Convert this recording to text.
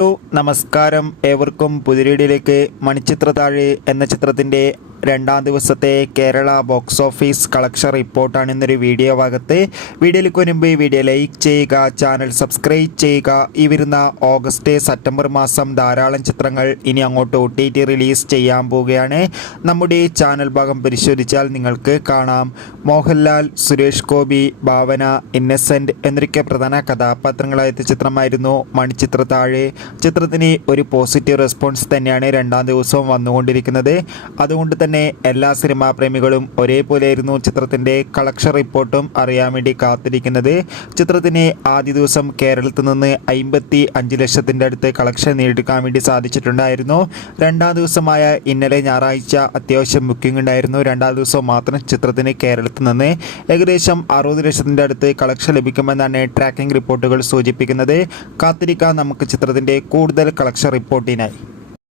Hello നമസ്കാരം, ഏവർക്കും പുതിരീടിലേക്ക്. മണിച്ചിത്രത്താഴ് എന്ന ചിത്രത്തിൻ്റെ രണ്ടാം ദിവസത്തെ കേരള ബോക്സ് ഓഫീസ് കളക്ഷൻ റിപ്പോർട്ടാണ് ഇന്നൊരു വീഡിയോ ഭാഗത്ത്. വീഡിയോയിലേക്ക് മുൻപ് വീഡിയോ ലൈക്ക് ചെയ്യുക, ചാനൽ സബ്സ്ക്രൈബ് ചെയ്യുക. ഈ വരുന്ന ഓഗസ്റ്റ് സെപ്റ്റംബർ മാസം ധാരാളം ചിത്രങ്ങൾ ഇനി അങ്ങോട്ട് OTT റിലീസ് ചെയ്യാൻ പോവുകയാണ്. നമ്മുടെ ചാനൽ ഭാഗം പരിശോധിച്ചാൽ നിങ്ങൾക്ക് കാണാം, മോഹൻലാൽ, സുരേഷ് ഗോപി, ഭാവന, ഇന്നസെൻ്റ് എന്നൊക്കെ പ്രധാന കഥാപാത്രങ്ങളായ ചിത്രമായിരുന്നു മണിച്ചിത്രത്താഴ്. ചിത്രത്തിന് ഒരു പോസിറ്റീവ് റെസ്പോൺസ് തന്നെയാണ് രണ്ടാം ദിവസവും വന്നുകൊണ്ടിരിക്കുന്നത്. അതുകൊണ്ട് തന്നെ എല്ലാ സിനിമാ പ്രേമികളും ഒരേപോലെയായിരുന്നു ചിത്രത്തിൻ്റെ കളക്ഷൻ റിപ്പോർട്ടും അറിയാൻ വേണ്ടി കാത്തിരിക്കുന്നത്. ചിത്രത്തിന് ആദ്യ ദിവസം കേരളത്തിൽ നിന്ന് 55 ലക്ഷത്തിൻ്റെ അടുത്ത് കളക്ഷൻ നേടിയെടുക്കാൻ വേണ്ടി സാധിച്ചിട്ടുണ്ടായിരുന്നു. രണ്ടാം ദിവസമായ ഇന്നലെ ഞായറാഴ്ച അത്യാവശ്യം ബുക്കിംഗ് ഉണ്ടായിരുന്നു. രണ്ടാം ദിവസം മാത്രം ചിത്രത്തിന് കേരളത്തിൽ നിന്ന് ഏകദേശം 60 ലക്ഷത്തിൻ്റെ അടുത്ത് കളക്ഷൻ ലഭിക്കുമെന്നാണ് ട്രാക്കിംഗ് റിപ്പോർട്ടുകൾ സൂചിപ്പിക്കുന്നത്. കാത്തിരിക്കാം നമുക്ക് ചിത്രത്തിൻ്റെ കൂടുതൽ കളക്ഷൻ റിപ്പോർട്ടിനായി.